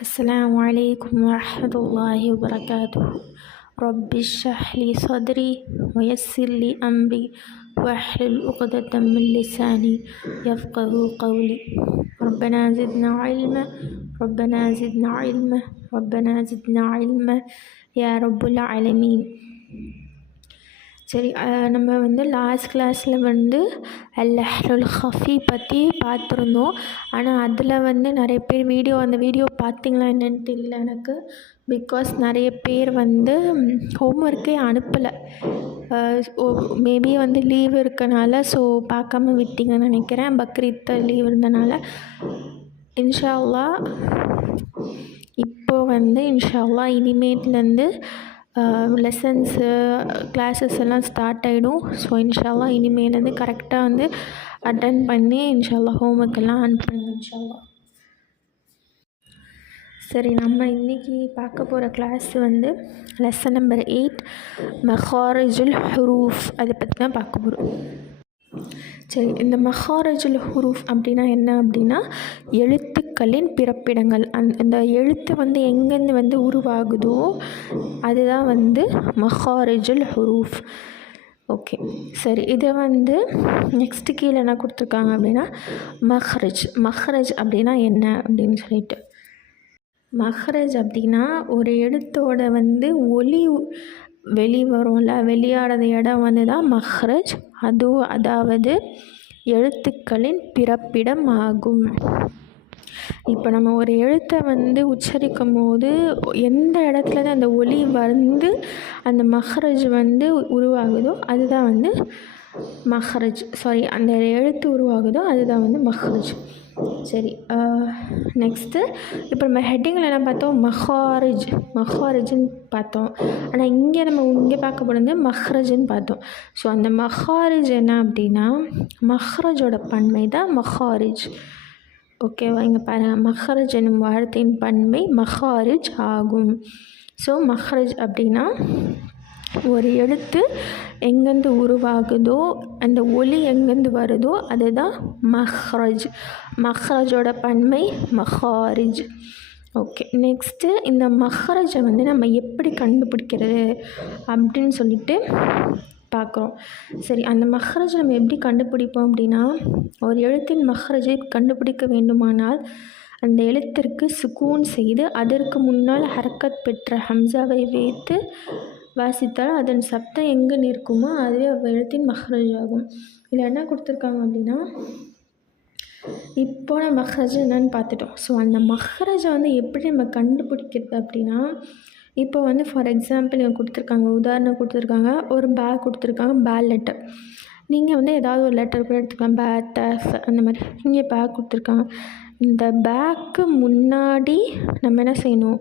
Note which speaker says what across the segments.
Speaker 1: السلام عليكم ورحمة الله وبركاته. رب اشرح لي صدري ويسر لي أمري واحلل عقدة من لساني يفقه قولي. ربنا زدنا علما ربنا زدنا علما ربنا زدنا علما يا رب العالمين. சரி நம்ம வந்து லாஸ்ட் கிளாஸில் வந்து அல்லஹ்லுல் ஹஃபி பற்றி பார்த்துருந்தோம். ஆனால் அதில் வந்து நிறைய பேர் வீடியோ அந்த வீடியோ பார்த்தீங்களா என்னன்னு தெரியல எனக்கு. பிகாஸ் நிறைய பேர் வந்து ஹோம் ஒர்க்கே அனுப்பலை. மேபி வந்து லீவ் இருக்கனால ஸோ பார்க்காம விட்டீங்கன்னு நினைக்கிறேன். பக்ரீத் லீவ் இருந்தனால. இன்ஷா அல்லா இப்போது வந்து இன்ஷா அல்லா இனிமேட்லேருந்து லெசன்ஸு கிளாஸஸ் எல்லாம் ஸ்டார்ட் ஆகிடும் ஸோ இன்ஷால்லா இனிமேலேருந்து கரெக்டாக வந்து அட்டன் பண்ணி இன்ஷால்லா ஹோம் ஒர்க் எல்லாம் அனுப்புங்க இன்ஷால்லா. சரி நம்ம இன்றைக்கி பார்க்க போகிற கிளாஸ் வந்து லெசன் நம்பர் எயிட் மஹாரஜுல் ஹுரூஃப் அதை பற்றி தான் பார்க்க போகிறோம் சரி இந்த மஹாரஜுல் ஹுரூஃப் அப்படின்னா என்ன அப்படின்னா எழுத்துக்களின் பிறப்பிடங்கள். அந் அந்த எழுத்து வந்து எங்கேருந்து வந்து உருவாகுதோ அதுதான் வந்து மஹாரஜுல் ஹுரூஃப். ஓகே சரி இதை வந்து நெக்ஸ்ட்டு கீழே என்ன கொடுத்துருக்காங்க அப்படின்னா மஹ்ரஜ். மஹ்ரஜ் அப்படின்னா என்ன அப்படின்னு சொல்லிட்டு. மஹ்ரஜ் அப்படின்னா ஒரு எழுத்தோட வந்து ஒலி வெளி வரும்ல வெளியாடுற இடம் வந்து தான் மஹ்ரஜ். அதுவும் அதாவது எழுத்துக்களின் பிறப்பிடம் ஆகும் இப்போ நம்ம ஒரு எழுத்தை வந்து உச்சரிக்கும் போது எந்த இடத்துல தான் அந்த ஒளி வந்து அந்த மஹ்ரஜ் வந்து உருவாகுதோ அதுதான் வந்து மஹ்ரஜ். சாரி அந்த எழுத்து உருவாகுதோ அதுதான் வந்து மஹ்ரஜ். சரி நெக்ஸ்ட்டு இப்போ நம்ம ஹெட்டிங்கில் என்ன பார்த்தோம்? மஹாரிஜ். மஹாரிஜ்னு பார்த்தோம். ஆனால் இங்கே நம்ம இங்கே பார்க்க போனது மஹ்ரஜ்னு பார்த்தோம். ஸோ அந்த மஹாரிஜ் என்ன அப்படின்னா மஹ்ரஜோட பன்மை தான் மஹாரிஜ். ஓகேவா இங்கே பாருங்கள் மஹ்ரஜ் என்னும் வார்த்தையின் பன்மை மஹாரிஜ் ஆகும். ஸோ மஹ்ரஜ் அப்படின்னா ஒரு எழுத்து எங்கேருந்து உருவாகுதோ அந்த ஒலி எங்கேருந்து வருதோ அதுதான் மஹ்ரஜ். மஹ்ரஜோட பன்மை மஹாரிஜ். ஓகே நெக்ஸ்ட்டு இந்த மஹ்ரஜை வந்து நம்ம எப்படி கண்டுபிடிக்கிறது அப்படின்னு சொல்லிட்டு பார்க்குறோம். சரி அந்த மஹ்ரஜை நம்ம எப்படி கண்டுபிடிப்போம் அப்படின்னா ஒரு எழுத்தின் மஹ்ரஜை கண்டுபிடிக்க வேண்டுமானால் அந்த எழுத்திற்கு சுக்கூன் செய்து அதற்கு முன்னால் ஹரக்கத் பெற்ற ஹம்சாவை வைத்து வாசித்தால் அதன் சப்தம் எங்கே நிற்குமோ அதுவே அவ்வெழுத்தின் மஹ்ரஜ் ஆகும் இதில் என்ன கொடுத்துருக்காங்க அப்படின்னா இப்போ நம்ம மஹ்ரஜ் என்னன்னு பார்த்துட்டோம். ஸோ அந்த மஹ்ரஜை வந்து எப்படி நம்ம கண்டுபிடிக்கிறது அப்படின்னா இப்போ வந்து ஃபார் எக்ஸாம்பிள் இவங்க கொடுத்துருக்காங்க உதாரணம் கொடுத்துருக்காங்க ஒரு பேக் கொடுத்துருக்காங்க பே லெட்டர் நீங்கள் வந்து ஏதாவது ஒரு லெட்டர் கூட எடுத்துக்கலாம். பே அந்த மாதிரி. இங்கே பேக் கொடுத்துருக்காங்க. இந்த பேக்கு முன்னாடி நம்ம என்ன செய்யணும்?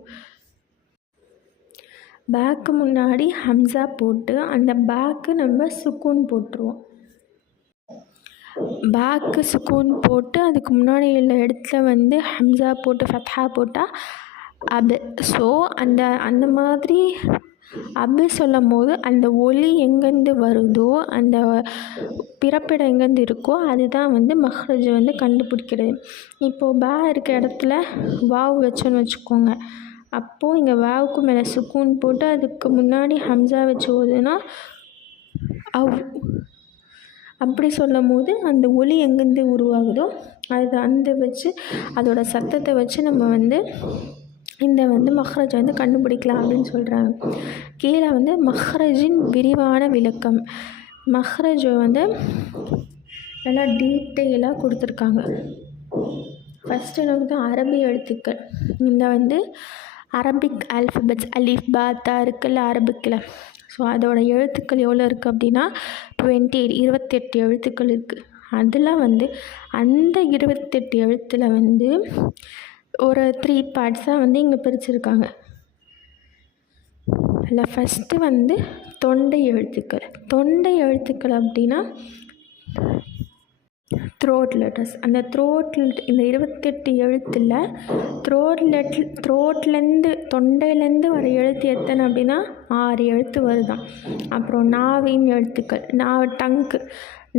Speaker 1: பேக்கு முன்னாடி ஹம்ஸா போட்டு அந்த பேக்கு நம்ம சுக்கூன் போட்டுருவோம். பேக்கு சுக்கூன் போட்டு அதுக்கு முன்னாடி உள்ள இடத்துல வந்து ஹம்ஸா போட்டு ஃபத்ஹா போட்டால் அபு ஸோ அந்த அந்த மாதிரி அபு சொல்லும் போது அந்த ஒலி எங்கேருந்து வருதோ அந்த பிறப்பிடம் எங்கேருந்து இருக்கோ அதுதான் வந்து மஹ்ரஜ் வந்து கண்டுபிடிக்கிறது. இப்போது பே இருக்க இடத்துல வாவ் வச்சோன்னு வச்சுக்கோங்க. அப்போது இங்கே வாவுக்கு மேலே சுக்கூன் போட்டு அதுக்கு முன்னாடி ஹம்சா வச்சு ஓதுனா அவ் அப்படி சொல்லும் போது அந்த ஒலி எங்கேருந்து உருவாகுதோ அது அந்த வச்சு அதோட சத்தத்தை வச்சு நம்ம வந்து இந்த வந்து மஹ்ரஜ் வந்து கண்டுபிடிக்கலாம் அப்படின்னு சொல்கிறாங்க கீழே வந்து மஹ்ரஜின் விரிவான விளக்கம். மஹ்ரஜ் வந்து நல்லா டீட்டெயிலாக கொடுத்துருக்காங்க. ஃபஸ்ட்டு நமக்கு அரபி எழுத்துக்கள். இந்த வந்து அரபிக் ஆல்ஃபபெட்ஸ் அலிஃப் பாத்தா இருக்குல்ல அரபிக்கில் ஸோ அதோட எழுத்துக்கள் எவ்வளோ இருக்குது அப்படின்னா டுவெண்ட்டி எயிட் இருபத்தெட்டு எழுத்துக்கள் இருக்குது அதில் வந்து அந்த இருபத்தெட்டு எழுத்தில் வந்து ஒரு த்ரீ பார்ட்ஸாக வந்து இங்கே பிரிச்சுருக்காங்க. அதில் ஃபஸ்ட்டு வந்து தொண்டை எழுத்துக்கள். தொண்டை எழுத்துக்கள் அப்படின்னா த்ரோட் லெட்டர்ஸ் அந்த த்ரோட் இந்த இருபத்தெட்டு எழுத்தில் த்ரோட் லெட் த்ரோட்லேருந்து தொண்டையிலேருந்து வர எழுத்து எத்தனை அப்படின்னா ஆறு எழுத்து வருதான். அப்புறம் நாவின் எழுத்துக்கள் நா டங்க்கு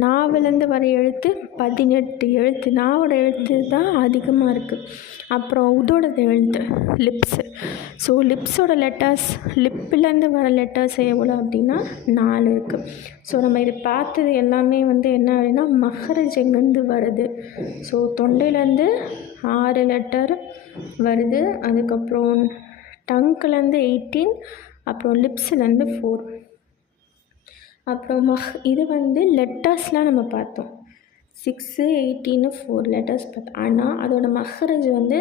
Speaker 1: நாவிலேருந்து வர எழுத்து பதினெட்டு எழுத்து. நாவோட எழுத்து தான் அதிகமாக இருக்குது அப்புறம் உதோட எழுத்து லிப்ஸு. ஸோ லிப்ஸோட லெட்டர்ஸ் லிப்பிலேருந்து வர லெட்டர்ஸ் எவ்வளோ அப்படின்னா நாலு இருக்குது ஸோ நம்ம இது பார்த்தது எல்லாமே வந்து என்ன அப்படின்னா மகரஜ் எங்கேருந்து வருது? ஸோ தொண்டையிலேருந்து ஆறு லெட்டர் வருது. அதுக்கப்புறம் டங்க்லேருந்து எயிட்டீன் அப்புறம் லிப்ஸ்லேருந்து ஃபோர் அப்புறம் மஹ் இது வந்து லெட்டர்ஸ்லாம் நம்ம பார்த்தோம். சிக்ஸு எயிட்டின்னு ஃபோர் லெட்டர்ஸ் பார்த்தோம். ஆனால் அதோட மஹரஜ் வந்து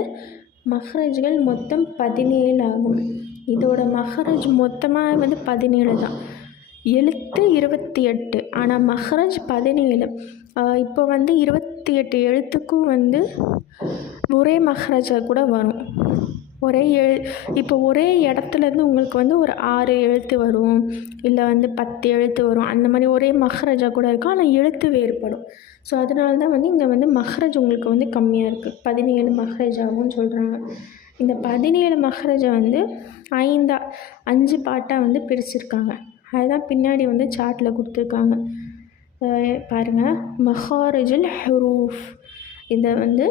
Speaker 1: மஹரஜ்கள் மொத்தம் பதினேழு ஆகும். இதோட மஹரஜ் மொத்தமாக வந்து பதினேழு தான். எழுத்து இருபத்தி எட்டு. ஆனால் மஹரஜ் பதினேழு. இப்போ வந்து இருபத்தி எட்டு எழுத்துக்கும் வந்து ஒரே மஹரஜாக கூட வரும். ஒரே எழு இப்போ ஒரே இடத்துலேருந்து உங்களுக்கு வந்து ஒரு ஆறு எழுத்து வரும் இல்லை வந்து பத்து எழுத்து வரும் அந்த மாதிரி ஒரே மஹ்ரஜா கூட இருக்கும் ஆனால் எழுத்து வேறுபடும். ஸோ அதனால தான் வந்து இங்கே வந்து மஹ்ரஜ் உங்களுக்கு வந்து கம்மியாக இருக்குது பதினேழு மஹ்ரஜாவும் சொல்கிறாங்க இந்த பதினேழு மஹ்ரஜை வந்து ஐந்தா அஞ்சு பாட்டாக வந்து பிரிச்சிருக்காங்க. அதுதான் பின்னாடி வந்து சார்ட்டில் கொடுத்துருக்காங்க. பாருங்கள் மஹாரஜுல் ஹரூஃப். இதை வந்து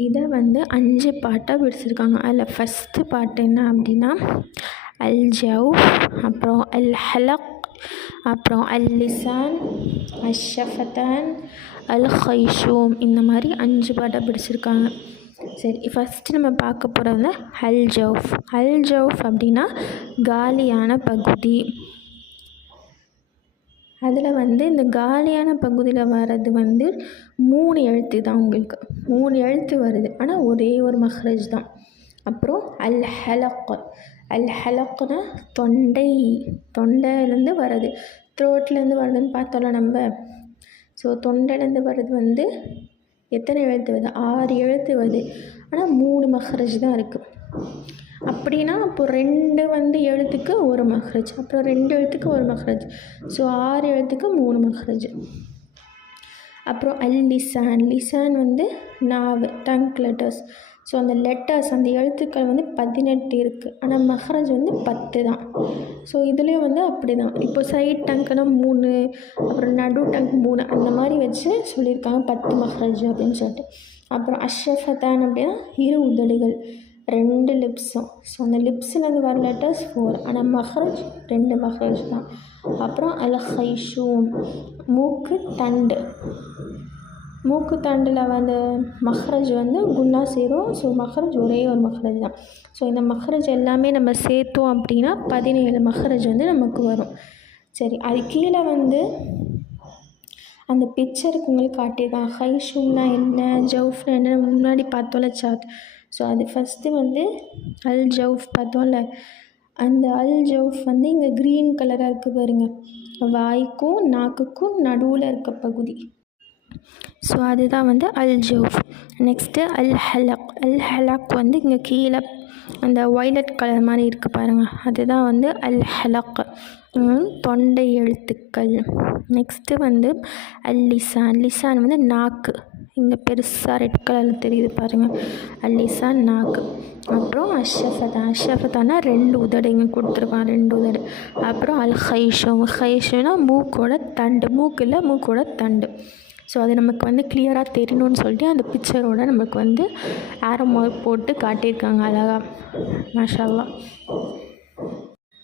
Speaker 1: இதை வந்து அஞ்சு பாட்டாக பிடிச்சிருக்காங்க அதில் ஃபஸ்ட்டு பாட்டு என்ன அப்படின்னா அல் ஜவ் அப்புறம் அல் ஹலக் அப்புறம் அல் லிசான் அஷ்ஷஃபத்தான் அல் ஹைஷூம் இந்த மாதிரி அஞ்சு பாட்டாக பிடிச்சிருக்காங்க சரி ஃபஸ்ட்டு நம்ம பார்க்க போகிறது வந்து அல் ஜவுஃப் அல் ஜவுஃப் அப்படின்னா காலியான பகுதி. அதில் வந்து இந்த காலியான பகுதியில் வர்றது வந்து மூணு எழுத்து தான் உங்களுக்கு. மூணு எழுத்து வருது. ஆனால் ஒரே ஒரு மஹ்ரஜ் தான். அப்புறம் அல் ஹலக் அல் ஹலக்னா தொண்டை. தொண்டையிலேருந்து வர்றது. த்ரோட்லேருந்து வர்றதுன்னு பார்த்தோம்ல நம்ம. ஸோ தொண்டையிலேருந்து வர்றது வந்து எத்தனை எழுத்து வருது? ஆறு எழுத்து வருது. ஆனால் மூணு மஹ்ரஜ் தான் இருக்குது. அப்படின்னா அப்போது ரெண்டு வந்து எழுத்துக்கு ஒரு மஹ்ரஜ். அப்புறம் ரெண்டு எழுத்துக்கு ஒரு மஹ்ரஜ். ஸோ ஆறு எழுத்துக்கு மூணு மஹ்ரஜ். அப்புறம் அல் லிசான் லிசான் வந்து நாவு டங்க் லெட்டர்ஸ் ஸோ அந்த லெட்டர்ஸ் அந்த எழுத்துக்கள் வந்து பதினெட்டு இருக்குது ஆனால் மஹ்ரஜ் வந்து பத்து தான். ஸோ இதுலேயும் வந்து அப்படி தான் இப்போ சைட் டங்க்னா மூணு அப்புறம் நடு டங்க் மூணு அந்த மாதிரி வச்சு சொல்லியிருக்காங்க பத்து மஹ்ரஜ் அப்படின்னு சொல்லிட்டு. அப்புறம் அஷ்ரஃபத்தான் அப்படின்னா இரு உதடுகள். ரெண்டு லிப்ஸும் ஸோ அந்த லிப்ஸ்லேருந்து வர லெட்டர்ஸ் ஃபோர் ஆனால் மஹ்ரஜ் ரெண்டு மஹ்ரஜ் தான். அப்புறம் அல் ஹைஷூம் மூக்கு தண்டு. மூக்கு தண்டில் வந்து மஹ்ரஜ் வந்து குன்னா சேரும். ஸோ மஹ்ரஜ் ஒரே ஒரு மஹ்ரஜ் தான். ஸோ இந்த மஹ்ரஜ் எல்லாமே நம்ம சேர்த்தோம் அப்படின்னா பதினேழு மஹ்ரஜ் வந்து நமக்கு வரும். சரி அது கீழே வந்து அந்த பிக்சருக்கு உங்களுக்கு காட்டியிருக்கான் ஹை ஷூன்னா என்ன ஜவுஃப்னா என்ன முன்னாடி பார்த்தோம்ல சாத் ஸோ அது ஃபஸ்ட்டு வந்து அல் ஜவுஃப் பார்த்தோம்ல. அந்த அல் ஜவுஃப் வந்து இங்கே க்ரீன் கலராக இருக்குது பாருங்கள் வாய்க்கும் நாக்குக்கும் நடுவில் இருக்க பகுதி. ஸோ அதுதான் வந்து அல் ஜவுஃப் நெக்ஸ்ட்டு அல் ஹலக் அல் ஹலக் வந்து இங்கே கீழே அந்த ஒய்லட் கலர் மாதிரி இருக்குது பாருங்கள் அதுதான் வந்து அல் ஹலக் தொண்டை எழுத்துக்கள். நெக்ஸ்ட்டு வந்து அல் லிசான் லிசான் வந்து நாக்கு. இங்கே பெருசாக ரெட் கலரில் தெரியுது பாருங்கள் அல்லிசா நாக்கு. அப்புறம் அஷஃபதா அஷஃபதானா ரெண்டு உதடு இங்கே கொடுத்துருக்கான் ரெண்டு உதடு. அப்புறம் அல் ஹைஷம் ஹைஷம்னா மூக்கோட தண்டு. மூக்கில் மூக்கோட தண்டு. ஸோ அது நமக்கு வந்து கிளியராக தெரியணும்னு சொல்லிட்டு அந்த பிக்சரோட நமக்கு வந்து ஆரோ மார்க் போட்டு காட்டியிருக்காங்க அழகாக மாஷால்லா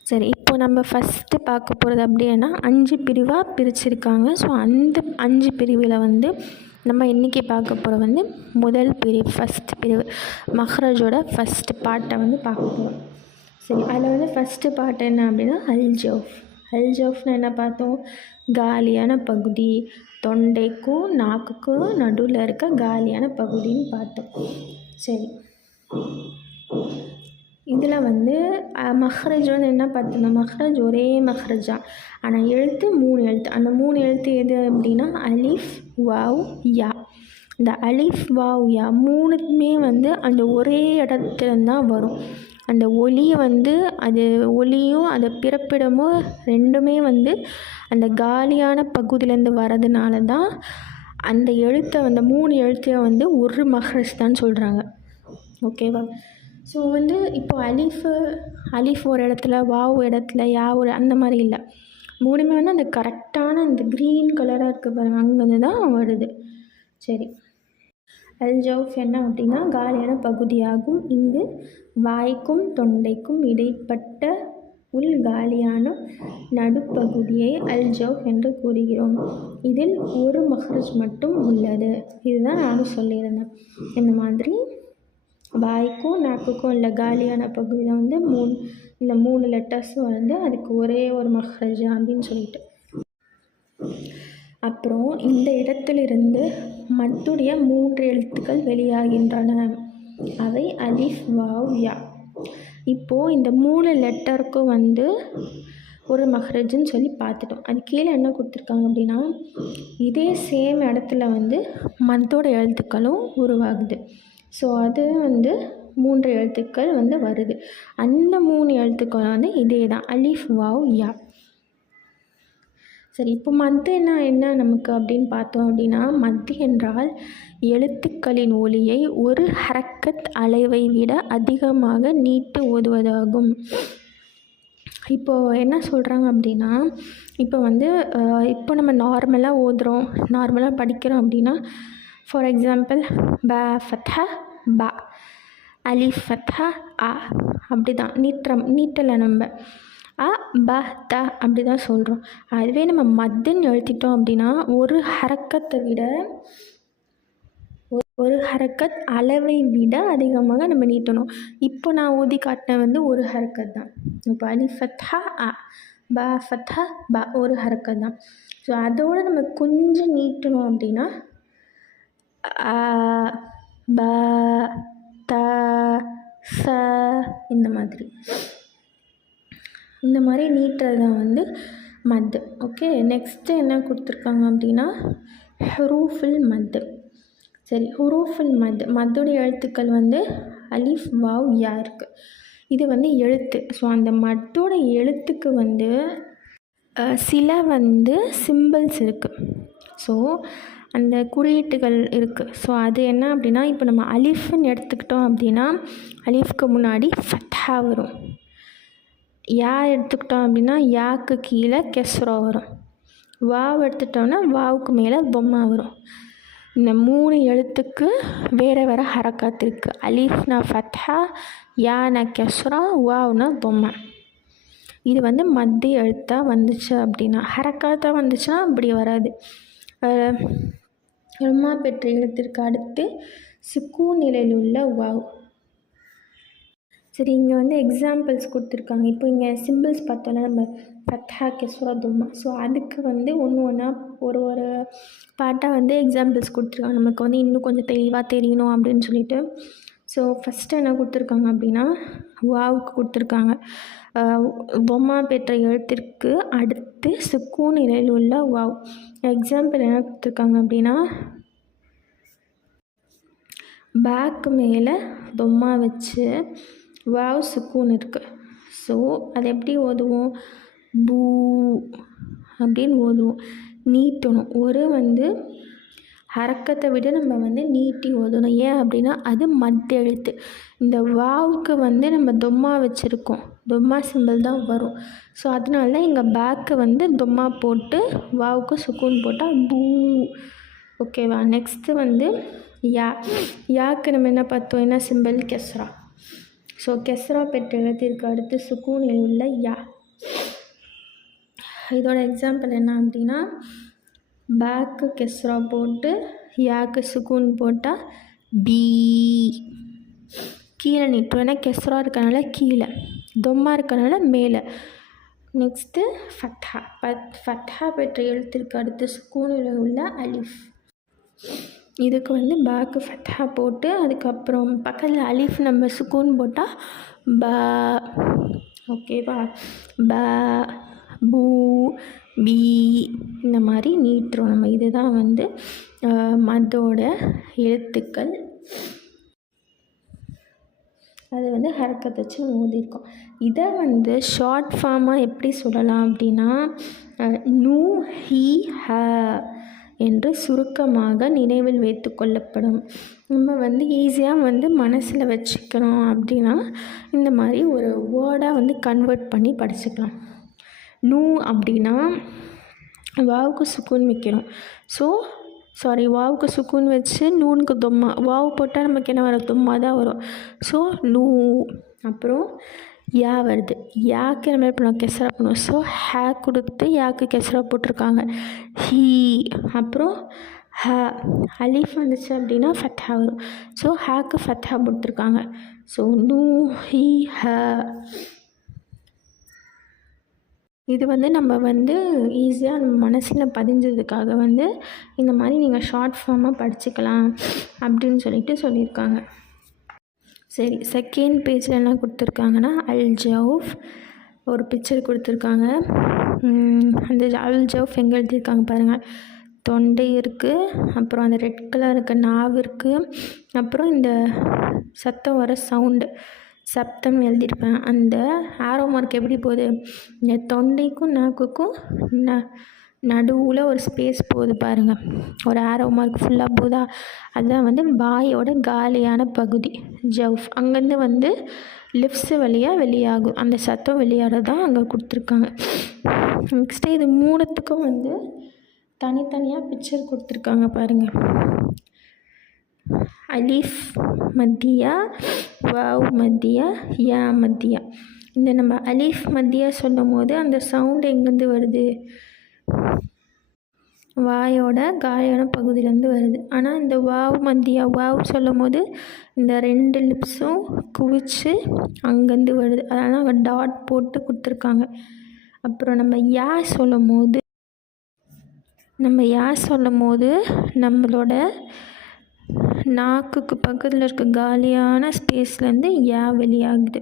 Speaker 1: சரி இப்போ நம்ம ஃபஸ்ட்டு பார்க்க போகிறது அப்படின்னா அஞ்சு பிரிவாக பிரிச்சிருக்காங்க. ஸோ அந்த அஞ்சு பிரிவில் வந்து நம்ம இன்றைக்கி பார்க்க போகிற வந்து முதல் பிரிவு ஃபஸ்ட் பிரிவு. மஹ்ரஜோட ஃபஸ்ட்டு பாட்டை வந்து பார்க்க போகிறோம் சரி அதில் வந்து ஃபஸ்ட்டு பாட்டு என்ன அப்படின்னா அல்ஜோஃப். அல்ஜோஃப்னு என்ன பார்த்தோம்? காலியான பகுதி. தொண்டைக்கும் நாக்குக்கும் நடுவில் இருக்க காலியான பகுதின்னு பார்த்தோம். சரி. இதில் வந்து மஹ்ரஜ் வந்து என்ன பார்த்தோம்னா மஹ்ரஜ் ஒரே மஹ்ரஜா. ஆனால் எழுத்து மூணு எழுத்து. அந்த மூணு எழுத்து எது அப்படின்னா அலிஃப் வாவ் யா. இந்த அலிஃப் வாவ் யா மூணுமே வந்து அந்த ஒரே இடத்துல தான் வரும். அந்த ஒலி வந்து அது ஒலியும் அதை பிறப்பிடமும் ரெண்டுமே வந்து அந்த காலியான பகுதியிலேருந்து வரதுனால தான் அந்த எழுத்தை அந்த மூணு எழுத்தையும் வந்து ஒரு மஹ்ரஜ் தான் சொல்கிறாங்க ஓகேவா ஸோ வந்து இப்போ அலிஃபு அலிஃப் ஒரு இடத்துல வாவ் இடத்துல யா ஒரு அந்த மாதிரி இல்லை. மூணுமே வந்து அந்த கரெக்டான அந்த க்ரீன் கலராக இருக்குது பாருங்கள் அங்கேருந்து தான் வருது. சரி. அல்ஜவுஃப் என்ன அப்படின்னா காலியான பகுதியாகும். இங்கு வாய்க்கும் தொண்டைக்கும் இடைப்பட்ட உள் காலியான நடுப்பகுதியை அல்ஜவுஃப் என்று கூறுகிறோம். இதில் ஒரு மஹ்ரஜ் மட்டும் உள்ளது. இதுதான் நானும் சொல்லியிருந்தேன். இந்த மாதிரி வாய்க்கும் நாக்குக்கும் உள்ள காலியான பகுதியில் வந்து மூணு இந்த மூணு லெட்டர்ஸும் வந்து அதுக்கு ஒரே ஒரு மஹ்ரஜ் அப்படின்னு சொல்லிட்டு அப்புறம் இந்த இடத்திலிருந்து மத்துடைய மூன்று எழுத்துக்கள் வெளியாகின்றன. அவை அலிஃப் வாவ் யா. இப்போது இந்த மூணு லெட்டருக்கும் வந்து ஒரு மஹ்ரஜ்னு சொல்லி பார்த்துட்டோம். அது கீழே என்ன கொடுத்துருக்காங்க அப்படின்னா இதே சேம் இடத்துல வந்து மத்தோட எழுத்துக்களும் உருவாகுது. ஸோ அது வந்து மூன்று எழுத்துக்கள் வந்து வருது. அந்த மூணு எழுத்துக்கள் வந்து இதே தான் அலிஃப் வாவ் யா. சரி இப்போ மத்துனா என்ன நமக்கு அப்படின்னு பார்த்தோம் அப்படின்னா மத்து என்றால் எழுத்துக்களின் ஒலியை ஒரு ஹரக்கத் அளவை விட அதிகமாக நீட்டு ஓதுவதாகும். இப்போது என்ன சொல்கிறாங்க அப்படின்னா இப்போ வந்து இப்போ நம்ம நார்மலாக ஓதுகிறோம் நார்மலாக படிக்கிறோம் அப்படின்னா ஃபார் எக்ஸாம்பிள் ப ஃபத்ஹா ப அலி ஃபத்ஹா அ அப்படி தான் நீட்டம் நீட்டலை நம்ம அ ப த அப்படி தான் சொல்கிறோம் அதுவே நம்ம மத்துன்னு எழுதிட்டோம் அப்படின்னா ஒரு ஹரக்கத்தை விட ஒரு ஹரக்கத் அளவை விட அதிகமாக நம்ம நீட்டணும். இப்போ நான் ஊதி காட்டின வந்து ஒரு ஹரக்கத் தான். இப்போ அலி ஃபத்ஹா அ ப ஃபத்ஹா ப ஒரு ஹரக்கத் தான். ஸோ அதோடு நம்ம கொஞ்சம் நீட்டணும் அப்படின்னா ப த ச இந்த மாதிரி. இந்த மாதிரி நீட்டுறது தான் வந்து மத்து ஓகே நெக்ஸ்ட்டு என்ன கொடுத்துருக்காங்க அப்படின்னா ஹுரூஃபுல் மத்து சரி ஹுரூஃபுல் மத் மத்துடைய எழுத்துக்கள் வந்து அலிஃப் வாவ் யா இருக்குது இது வந்து எழுத்து. ஸோ அந்த மத்தோட எழுத்துக்கு வந்து சில வந்து சிம்பிள்ஸ் இருக்குது ஸோ அந்த குறியீட்டுகள் இருக்குது ஸோ அது என்ன அப்படின்னா இப்போ நம்ம அலிஃப்னு எடுத்துக்கிட்டோம் அப்படின்னா அலிஃப்க்கு முன்னாடி ஃபத்ஹா வரும். யா எடுத்துக்கிட்டோம் அப்படின்னா யாக்கு கீழே கெஸ்ரோ வரும். வாவ் எடுத்துட்டோம்னா வாவுக்கு மேலே பொம்மா வரும். இந்த மூணு எழுத்துக்கு வேறு வேறு ஹரக்காத் இருக்குது அலீஃப்னா ஃபத்ஹா யானா கெஸ்ரா வாவ்னா பொம்மை. இது வந்து மத்திய எழுத்தாக வந்துச்சு அப்படின்னா ஹரக்காத்தாக வந்துச்சுன்னா அப்படி வராது. உமா பெற்ற எழுத்திற்கு அடுத்து சுக்கூ நிலையில் உள்ள வாவ். சரி இங்கே வந்து எக்ஸாம்பிள்ஸ் கொடுத்துருக்காங்க. இப்போ இங்கே சிம்பிள்ஸ் பார்த்தோன்னா நம்ம ஃபத்ஹா கெஸ்ரா தும்மா ஸோ அதுக்கு வந்து ஒன்று ஒன்றா ஒரு ஒரு பாட்டாக வந்து எக்ஸாம்பிள்ஸ் கொடுத்துருக்காங்க. நமக்கு வந்து இன்னும் கொஞ்சம் தெளிவாக தெரியணும் அப்படின்னு சொல்லிட்டு. ஸோ ஃபஸ்ட்டு என்ன கொடுத்துருக்காங்க அப்படின்னா வாவுக்கு கொடுத்துருக்காங்க. பொம்மா பெற்ற எழுத்திற்கு அடுத்து சுக்கூன் நிலையில் உள்ள வாவ். எக்ஸாம்பிள் என்ன கொடுத்துருக்காங்க அப்படின்னா பேக்கு மேலே பொம்மா வச்சு வாவ் சுக்கூன் இருக்குது ஸோ அதை எப்படி ஓதுவோம்? பூ அப்படின்னு ஓதுவோம். நீட்டணும். ஒரு வந்து அறக்கத்தை விட நம்ம வந்து நீட்டி ஓதணும். ஏன் அப்படின்னா அது மத்திய எழுத்து. இந்த வாவுக்கு வந்து நம்ம தொம்மா வச்சுருக்கோம். தொம்மா சிம்பிள் தான் வரும். ஸோ அதனால தான் எங்கள் பேக்கு வந்து தொம்மா போட்டு வாவுக்கு சுக்கூன் போட்டால் பூ. ஓகேவா நெக்ஸ்ட்டு வந்து யா. யாக்கு நம்ம என்ன பார்த்தோம்? என்ன சிம்பிள் கெஸ்ரா. ஸோ கெஸ்ரா பெற்ற எழுத்திற்கு அடுத்து சுக்கூனில் உள்ள யா. இதோட எக்ஸாம்பிள் என்ன அப்படின்னா பேக்கு கெஸ்ரா போட்டு யாக்கு சுக்கூன் போட்டால் பீ கீழே நிற்கும். ஏன்னா கெஸ்ரா இருக்கனால கீழே. தொம்மா இருக்கனால மேலே. நெக்ஸ்ட்டு ஃபத்ஹா பத் ஃபத்ஹா பெற்ற எழுத்திற்கு அடுத்து சுக்கூனில் உள்ள அலிஃப். இதுக்கு வந்து பேக்கு ஃபத்தா போட்டு அதுக்கப்புறம் பக்கத்தில் அலிஃப் நம்ம சுக்கூன் போட்டால் ப ஓகேவா ப பூ பி இந்த மாதிரி நீட்டுறோம் நம்ம இதுதான் வந்து மதோட எழுத்துக்கள். அது வந்து ஹரக்கத்தை வச்சு ஓதிருக்கோம் இதை வந்து ஷார்ட் ஃபார்மாக எப்படி சொல்லலாம் அப்படின்னா நூ ஹி ஹ. என்று சுருக்கமாக நினைவில் வைத்து கொள்ளப்படும். நம்ம வந்து ஈஸியாக வந்து மனசில் வச்சுக்கணும் அப்படின்னா இந்த மாதிரி ஒரு வேர்டாக வந்து கன்வெர்ட் பண்ணி படிச்சுக்கலாம். நூ அப்படின்னா வாவுக்கு சுக்குன் வைக்கிறோம் ஸோ சாரி வாவுக்கு சுக்குன் வச்சு நூனுக்கு தொம்மா வாவு போட்டால் நமக்கு என்ன வரும்? தொம்மா தான் வரும். ஸோ நூ. அப்புறம் யா வருது. யாக்கு நம்ம பண்ணுவோம் கெசரா பண்ணுவோம் ஸோ ஹே கொடுத்து யாக்கு கெசரா போட்டிருக்காங்க. ஹீ. அப்புறம் ஹ. அலீஃப் வந்துச்சு அப்படின்னா ஃபத்ஹா வரும். ஸோ ஹேக்கு ஃபத்ஹா போட்டிருக்காங்க. ஸோ நூ ஹி ஹ. இது வந்து நம்ம வந்து ஈஸியாக நம்ம மனசில் பதிஞ்சதுக்காக வந்து இந்த மாதிரி நீங்கள் ஷார்ட் ஃபார்மாக படிச்சுக்கலாம் அப்படின்னு சொல்லிட்டு சொல்லியிருக்காங்க. சரி செகண்ட் பேஜில் என்ன கொடுத்துருக்காங்கன்னா அல் ஜவுஃப் ஒரு பிக்சர் கொடுத்துருக்காங்க. அந்த அல் ஜவுஃப் எங்கே எழுதியிருக்காங்க பாருங்கள் தொண்டை இருக்குது அப்புறம் அந்த ரெட் கலர் இருக்க நாவு இருக்குது அப்புறம் இந்த சத்தம் வர சவுண்டு சப்தம் எழுதியிருப்பேன் அந்த ஆரோ மார்க் எப்படி போகுது? இந்த தொண்டைக்கும் நாக்குக்கும் ந நடுவில் ஒரு ஸ்பேஸ் போகுது பாருங்கள் ஒரு ஆரோ மார்க் ஃபுல்லாக போதா? அதுதான் வந்து வாயோட காலியான பகுதி. ஜவ்ஃப் அங்கேருந்து வந்து லிப்ஸ் வழியாக வெளியாகும். அந்த சத்தம் வெளியாட தான் அங்கே கொடுத்துருக்காங்க. நெக்ஸ்ட்டு இது மூணுத்துக்கும் வந்து தனித்தனியாக பிக்சர் கொடுத்துருக்காங்க பாருங்கள் அலிஃப் மத்தியா வாவ் மத்தியா யா மத்தியா. இந்த நம்ம அலிஃப் மத்தியா சொல்லும் போது அந்த சவுண்டு எங்கேருந்து வருது? வாயோட காயான பகுதியிலேருந்து வருது. ஆனால் இந்த வாவ் மந்தியா வாவ் சொல்லும் போது இந்த ரெண்டு லிப்ஸும் குவிச்சு அங்கேருந்து வருது. அதனால் அங்கே டாட் போட்டு கொடுத்துருக்காங்க. அப்புறம் நம்ம யா சொல்லும் போது நம்ம யா சொல்லும் போது நம்மளோட நாக்குக்கு பக்கத்தில் இருக்க காலியான ஸ்பேஸ்லேருந்து யா வெளியாகுது.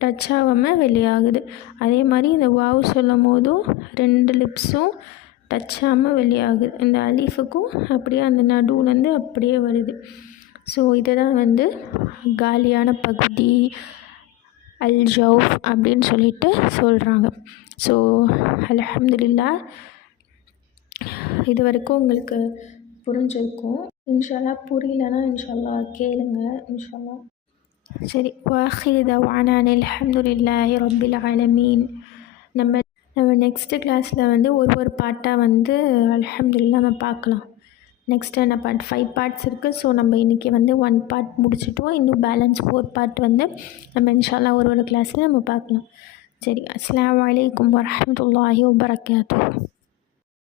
Speaker 1: டச் ஆகாமல் வெளியாகுது. அதே மாதிரி இந்த வாவ் சொல்லும் போதும் ரெண்டு லிப்ஸும் டச் ஆகாமல் வெளியாகுது. இந்த அலீஃபுக்கும் அப்படியே அந்த நடுவுலேருந்து அப்படியே வருது. ஸோ இதை தான் வந்து காலியான பகுதி அல் ஜவுஃப் அப்படின்னு சொல்லிட்டு சொல்கிறாங்க ஸோ அலமதுல்லா இது வரைக்கும் உங்களுக்கு புரிஞ்சிருக்கும். இன்ஷால்லா புரியலன்னா இன்ஷால்லா கேளுங்க. இன்ஷால்லா சரி. வாஹிர் தவானா அல்ஹம்துலில்லாஹி ரப்பில் ஆலமீன். நம்ம நம்ம நெக்ஸ்ட்டு கிளாஸில் வந்து ஒரு ஒரு பாட்டாக வந்து அல்ஹம்துலில்லா நம்ம பார்க்கலாம். நெக்ஸ்ட் என்ன பார்ட் ஃபைவ் பார்ட்ஸ் இருக்குது ஸோ நம்ம இன்றைக்கி வந்து ஒன் பார்ட் முடிச்சிட்டோம். இன்னும் பேலன்ஸ் ஃபோர் பார்ட் வந்து நம்ம இன்ஷால்லா ஒரு ஒரு கிளாஸில் நம்ம பார்க்கலாம். சரி. அஸ்லாம் வலைக்கம் வரமத்துல்லாஹி வபரகாத்தூ